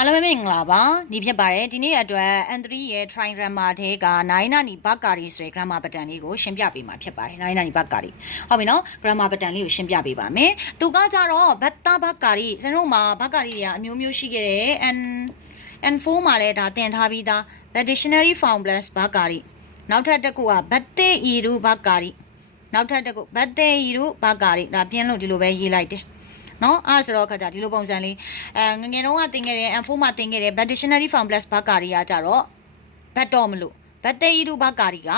အားလုံးပဲမင်္ဂလာပါဒီဖြစ်ပါတယ်ဒီနေ့အတွက် N3 ရဲ့ try grammar ထဲက9နာနီဘတ်ကာရီဆိုတဲ့ grammar pattern လေးကိုရှင်းပြပေးမှာဖြစ်ပါတယ်9နာနီဘတ်ကာရီဟုတ်ပြီနော် grammar pattern လေးကိုရှင်းပြပေးပါမယ်သူကကြတော့ဘတ်တာဘတ်ကာရီကျွန်တော်တို့မှာဘတ်ကာရီတွေကအမျိုးမျိုးရှိခဲ့တယ် N N4 မှာလည်းဒါသင်ထားပြီးသား the dictionary form plus ဘတ်ကာရီနောက်ထပ်တစ်ခုကဘတ်တေအီရူဘတ်ကာရီနောက်ထပ်တစ်ခုဘတ်တေအီရူဘတ်ကာရီဒါပြင်းလို့ဒီလိုပဲရေးလိုက်တယ် နော်အဲ့ဒါဆိုတော့ခါကြဒီလိုပုံစံလေးအဲငငယ်တုန်းကသင်ခဲ့တဲ့ M4 မှာသင်ခဲ့တဲ့ Bad Dictionary Form Plus ဘတ်ကာရီကကြတော့ဘတ်တော့မလို့ဘတ်တေးရူဘတ်ကာရီက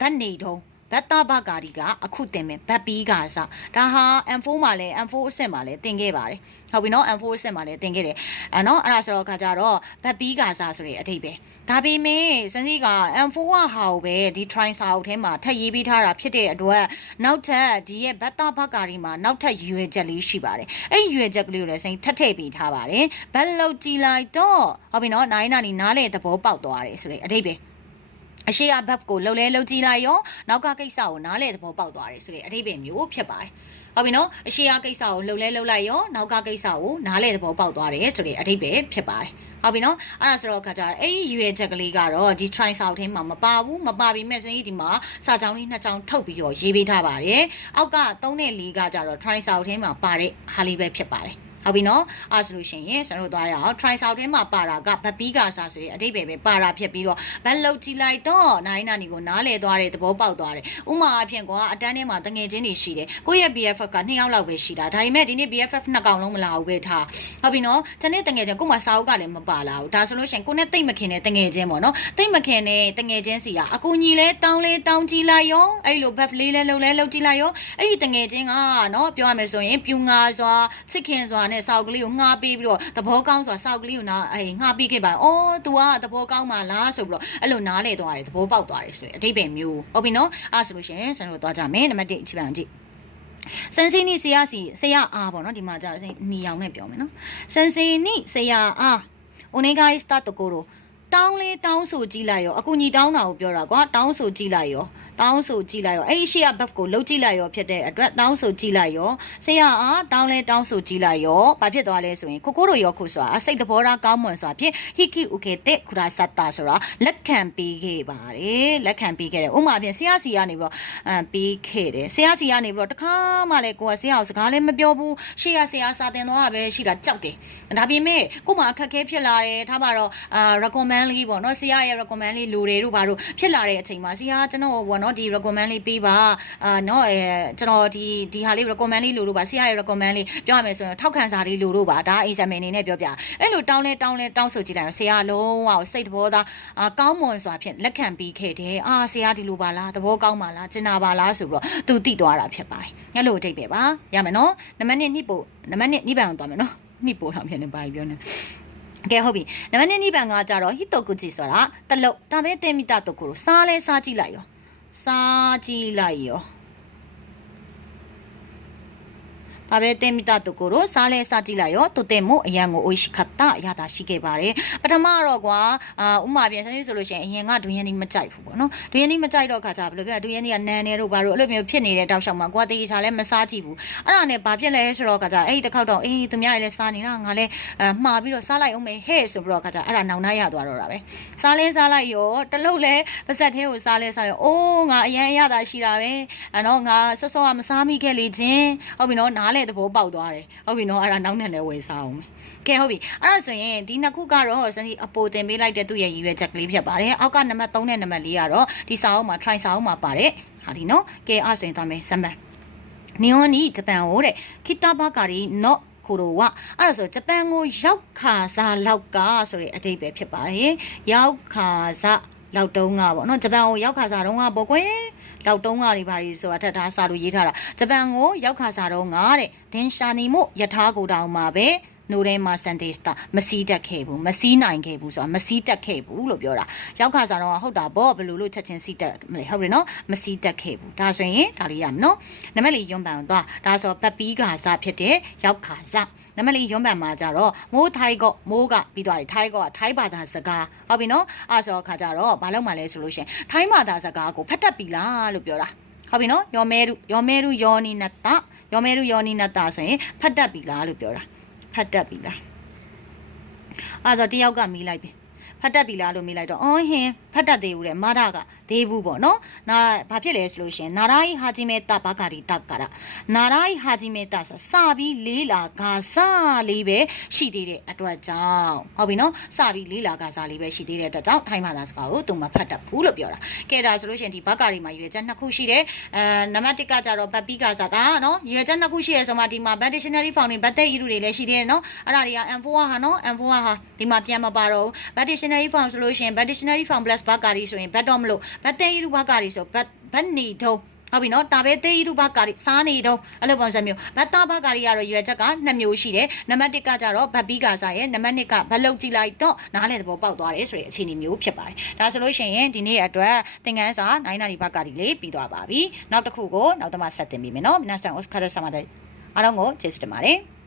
ဘတ်နေတုံး ဘတ်တာဘတ်ကာရီကအခုသင်မယ်ဘတ်ပီးကစဒါဟာ M4 မှာလည်း M4 အဆင့်မှာလည်းသင်ခဲ့ပါတယ်ဟုတ်ပြီနော် M4 အဆင့်မှာလည်းသင်ခဲ့တယ်အဲနော်အဲ့ဒါဆိုတော့ခါကြတော့ဘတ်ပီးကစဆိုတဲ့အထိပ္ပယ်ဒါပေမဲ့စန်းစီက M4 ကဟာကိုပဲဒီ try စာအုပ်ထဲမှာထပ်ရေးပေးထားတာဖြစ်တဲ့အတွက်နောက်ထပ်ဒီရဲ့ဘတ်တာဘတ်ကာရီမှာနောက်ထပ်ရွေချက်လေးရှိပါတယ်အဲ့ဒီရွေချက်ကလေးကိုလည်းစိန်ထပ်ထည့်ပေးထားပါတယ်ဘတ်လောက်ကြည့်လိုက်တော့ဟုတ်ပြီနော်နိုင်နာနီနားလေသဘောပေါက်သွားတယ်ဆိုတဲ့အထိပ္ပယ် အရှိအဘတ်ကိုလှုပ်လဲလှုပ်ကြည့်လိုက်ရောနောက်ကကိစ္စကိုနားလေသဘောပေါက်သွားတယ်ဆိုတဲ့အထိပ္ပယ်မျိုးဖြစ်ပါတယ်ဟုတ်ပြီနော်အရှိအကိစ္စကိုလှုပ်လဲလှုပ်လိုက်ရောနောက်ကကိစ္စကိုနားလေသဘောပေါက်သွားတယ်ဆိုတဲ့အထိပ္ပယ်ဖြစ်ပါတယ်ဟုတ်ပြီနော်အဲ့ဒါဆိုတော့ခါကြအဲ့ဒီရွေချက်ကလေးကတော့ဒီ try စာအုပ်ထဲမှာမပါဘူးမပါပြီးမဲ့စင်းကြီးဒီမှာစာကြောင်းလေးနှစ်ကြောင်းထုတ်ပြီးတော့ရေးပေးထားပါတယ်အောက်က3နဲ့4ကကြတော့ try စာအုပ်ထဲမှာပါတဲ့ဟာလေးပဲဖြစ်ပါတယ် ဟုတ်ပြီနော်အဲ့ဆိုလို့ရှိရင်ကျွန်တော်တို့သွားရအောင် try ဆောက်ထဲမှာပါတာကဘပီးကာစာဆိုရင်အတိတ်ပဲပဲပါတာဖြစ်ပြီးတော့ဘက်လုတ်ကြည့်လိုက်တော့နိုင်နာနီကိုနားလေသွားတဲ့သဘောပေါက်သွားတယ်ဥမာအဖြစ်ကွာအတန်းထဲမှာတငယ်ချင်းတွေရှိတယ်ကိုယ့်ရဲ့ BFF က2ယောက်လောက်ပဲရှိတာဒါပေမဲ့ဒီနေ့ BFF နှစ်ကောင်လုံးမလာဘူးပဲထားဟုတ်ပြီနော်တနေ့တငယ်ချင်းကို့မှာစာအုပ်ကလည်းမပါလာဘူးဒါဆိုလို့ရှိရင်ကိုနဲ့တိတ်မခင်တဲ့တငယ်ချင်းပေါ့နော်တိတ်မခင်တဲ့တငယ်ချင်းစီကအကူညီလဲတောင်းလဲတောင်းကြည့်လိုက်ရောအဲ့လိုဘက်လေးလဲလှုပ်လဲလှုပ်ကြည့်လိုက်ရောအဲ့ဒီတငယ်ချင်းကနော်ပြောရမယ်ဆိုရင်ပြူငါစွာချစ်ခင်စွာနဲ့စာအုပ်ကလေးကိုငှားပေးပြီးတော့သဘောကောင်းစွာစာအုပ်ကလေးကိုနားအေးငှားပေးခဲ့ပါအော် तू ကသဘောကောင်းပါလားဆိုပြီးတော့အဲ့လိုနားလေသွားတယ်သဘောပေါက်သွားတယ်ဆိုရင်အတိတ်ပဲမျိုးဟုတ်ပြီနော်အဲ့ဆိုလို့ရှိရင်ကျွန်တော်တို့သွားကြမယ်နံပါတ်1ကြည့်ပါဦးကြည့်စန်စီနီဆရာစီဆရာအားပေါ့နော်ဒီမှာကြာနီအောင်နဲ့ပြောမယ်နော်စန်စီနီဆရာအားအိုနေဂိုင်းစတာတကိုရိုတောင်းလေးတောင်းဆိုကြည့်လိုက်ရောအခုညီတောင်းတာကိုပြောတာကွာတောင်းဆိုကြည့်လိုက်ရော တောင်းဆိုကြည့်လိုက်ရောအဲ့ဒီရှေ့က buff ကိုလှုပ်ကြည့်လိုက်ရောဖြစ်တဲ့အတွက်တောင်းဆိုကြည့်လိုက်ရောဆရာအားတောင်းလဲတောင်းဆိုကြည့်လိုက်ရောဘာဖြစ်သွားလဲဆိုရင်ကိုကိုတို့ရောခုဆိုတာစိတ်သဘောထားကောင်းမွန်စွာဖြင့်ဟိကိဥကေတေခူရာစတ္တာဆိုတာလက်ခံပေးခဲ့ပါတယ်လက်ခံပေးခဲ့တယ်ဥမာဖြင့်ဆရာစီကနေပြီးတော့အမ်ပေးခဲ့တယ်ဆရာစီကနေပြီးတော့တခါမှလည်းကိုကဆရာကိုစကားလည်းမပြောဘူးရှေ့ကဆရာစာတင်သွားတာပဲရှိတာကြောက်တယ်ဒါပေမဲ့ကို့မှာအခက်အခဲဖြစ်လာတယ်ထားပါတော့အာ recommend လေးပေါ့နော်ဆရာရဲ့ recommend လေးလိုတယ်တို့ဘာတို့ဖြစ်လာတဲ့အချိန်မှာဆရာကျွန်တော်ပေါ့နော်ဒီ recommend လေးပေးပါအာနော်အဲကျွန်တော်ဒီဒီဟာလေး recommend လေးလိုလို့ပါဆရာရဲ့ recommend လေးပြောရမယ်ဆိုရင်ထောက်ခံစာလေးလိုလို့ပါဒါအိမ်ဆာမင်အနေနဲ့ပြောပြအဲ့လိုတောင်းလဲတောင်းလဲတောင်းဆိုကြည့်လိုက်ဆရာလုံးဝစိတ်သဘောသားအာကောင်းမွန်စွာဖြင့်လက်ခံပြီးခဲ့တယ်အာဆရာဒီလိုပါလားသဘောကောင်းပါလားကျင်နာပါလားဆိုပြီးတော့သူတိသွားတာဖြစ်ပါတယ်အဲ့လိုအထိပ်ပဲပါရမယ်နော်နံပါတ်1နှိပို့နံပါတ်1နှိပန်အောင်သွားမယ်နော်နှိပို့ထောင်ဖြစ်နေပါပြောနေကဲဟုတ်ပြီနံပါတ်2နိဗ္ဗာန်ကကြတော့ဟိတောကုจิဆိုတာတလုတ်ဒါပဲတေမိတတုတ်ကိုစားလဲစားကြည့်လိုက်ရော စားကြည့် လိုက်ရောဒါပဲတေမိတတုကိုတော့စားလဲစားကြည့်လိုက်ရောတုတ်တဲ့မို့အရန်ကိုအိုရှိခတ်တာရတာရှိခဲ့ပါတယ်ပထမတော့ကွာအာဥမာပြန်စနေဆိုလို့ရှိရင်အရင်ကဒွင်ရင်းနီမကြိုက်ဘူးပေါ့နော်ဒွင်ရင်းနီမကြိုက်တော့ခါကြဘယ်လိုပြောဒွင်ရင်းနီကနန်းနေတို့ဘာလို့အဲ့လိုမျိုးဖြစ်နေတဲ့တောက်လျှောက်မှာကွာတေးချာလဲမစားကြည့်ဘူးအဲ့ဒါနဲ့ဘာဖြစ်လဲဆိုတော့ခါကြအဲ့ဒီတစ်ခေါက်တော့အေးသူများလည်းစားနေတာငါလည်းအမှားပြီးတော့စားလိုက်အောင်မေဟဲ့ဆိုပြီးတော့ခါကြအဲ့ဒါနောင်နှရသွားတော့တာပဲစားလဲစားလိုက်ရောတလုတ်လဲပါဇက်သေးကိုစားလဲစားရောအိုးငါအရန်အရသာရှိတာပဲအဲ့တော့ငါဆော့ဆော့ကမစားမိခဲ့လေချင်းဟုတ်ပြီနော်နားလေသဘောပေါက်သွားတယ်ဟုတ်ပြီနော်အဲ့ဒါနောက်နဲ့လည်းဝယ်စားအောင်မယ်ကဲဟုတ်ပြီအဲ့ဒါဆိုရင်ဒီနှစ်ခုကတော့စနေအပိုတင်ပေးလိုက်တဲ့သူ့ရဲ့ရည်ရွယ်ချက်ကလေးဖြစ်ပါတယ်အောက်ကနံပါတ်3နဲ့နံပါတ်4ကတော့ဒီစာအုပ်မှာ try စာအုပ်မှာပါတယ်ဟာဒီနော်ကဲအဲ့ဆိုရင်သွားမယ်စမ်းပါနီယွန်နီဂျပန်ဟိုတဲ့ခိတဘာကာရီနော့ကိုရိုဝအဲ့ဒါဆိုဂျပန်ကိုရောက်ခါစားလောက်ကဆိုတဲ့အတိတ်ပဲဖြစ်ပါတယ်ရောက်ခါစား လောက်တုံးကပေါ့နော်ဂျပန်ကိုရောက်ခါစားတုံးကပေါ့ကွယ်လောက်တုံးကနေပါရီဆိုတာထက်ထားစာလို့ရေးထားတာဂျပန်ကိုရောက်ခါစားတုံးကတဲ့ဒင်ရှာနီမို့ယထာကိုတောင်မှာပဲ နိုရဲမာဆန်တေးစတာမစီးတက်ခဲ့ဘူးမစီးနိုင်ခဲ့ဘူးဆိုတာမစီးတက်ခဲ့ဘူးလို့ပြောတာရောက်ခါစားတော့ဟုတ်တာပေါ့ဘယ်လိုလို့ချက်ချင်းစီးတက်မလဲဟုတ်ပြီနော်မစီးတက်ခဲ့ဘူးဒါဆိုရင်ဒါလေးရမယ်နော်နံပါတ်လေးယွန်းပန်သွားဒါဆိုပပီးကာစားဖြစ်တဲ့ရောက်ခါစားနံပါတ်လေးယွန်းပန်မှာကြတော့မိုးထိုင်းကော့မိုးကပြီးသွားပြီထိုင်းကော့ကထိုင်းဘာသာစကားဟုတ်ပြီနော်အဲ့ဆိုခါကြတော့ဘာလို့မှလဲဆိုလို့ရှင်ထိုင်းဘာသာစကားကိုဖတ်တတ်ပြီလားလို့ပြောတာဟုတ်ပြီနော်ယောမဲရုယောမဲရုယောနီနတယောမဲရုယောနီနတဆိုရင်ဖတ်တတ်ပြီလားလို့ပြောတာ ဖတ်တတ်ပြီလားအဲ့တော့တယောက်ကမေးလိုက်ပြီ ဖတ်တတ်ပြီလားလို့မေးလိုက်တော့အော်ဟင်ဖတ်တတ်သေးဘူးတဲ့မာဒကသေးဘူးပေါ့နော်နာဘာဖြစ်လဲဆိုလို့ရှရင်နာရာဟီဟာဂျီမေတာဘာဂါရီတက်ကာရာနာရာဟီဟာဂျီမေတာဆိုစပြီးလေးလာဂါစလေးပဲရှိသေးတဲ့အတွက်ကြောင့်ဟုတ်ပြီနော်စပြီးလေးလာဂါစလေးပဲရှိသေးတဲ့အတွက်ကြောင့်ထိုင်းဘာသာစကားကိုသူမဖတ်တတ်ဘူးလို့ပြောတာကဲဒါဆိုလို့ရှရင်ဒီဘာဂါရီမှာရွေချက်နှစ်ခုရှိတယ်အဲနံပါတ်1ကကြတော့ဘတ်ပီကာဆိုတာနော်ရွေချက်နှစ်ခုရှိရဆိုမှဒီမှာ bad dictionary found ဘတ်တဲ့ဤလူတွေလည်းရှိသေးတယ်နော်အဲ့ဒါတွေက M4 ဟာနော် M4 ဟာဒီမှာပြန်မပါတော့ဘူး bad dictionary found ဆိုလို့ရှိရင် bad dictionary found plus ဘာကာရီဆိုရင်ဘတ်တော့မလို့ဘတ်တဲ့ဤလူဘာကာရီဆိုဘတ်ဘတ်နေတော့ဟုတ်ပြီနော်ဒါပဲတေးရူဘကာရီစားနေတော့အဲ့လိုပုံစံမျိုးဘတ်တာဘကာရီကတော့ရွယ်ချက်က2မျိုးရှိတယ်နံပါတ်1ကကြတော့ဘတ်ပီကာစားရဲ့နံပါတ်2ကဘတ်လုတ်ကြည့်လိုက်တော့နားလေသဘောပေါက်သွားတယ်ဆိုတဲ့အခြေအနေမျိုးဖြစ်ပါတယ်ဒါဆိုလို့ရှိရင်ဒီနေ့အတွက်သင်ခန်းစာ9နာရီဘကာရီလေးပြီးသွားပါပြီနောက်တစ်ခုကိုနောက်တစ်မှဆက်တင်ပေးမယ်နော်မနက်ဆန်အိုစကာရဆာမတဲ့အားလုံးကိုကျေးဇူးတင်ပါတယ်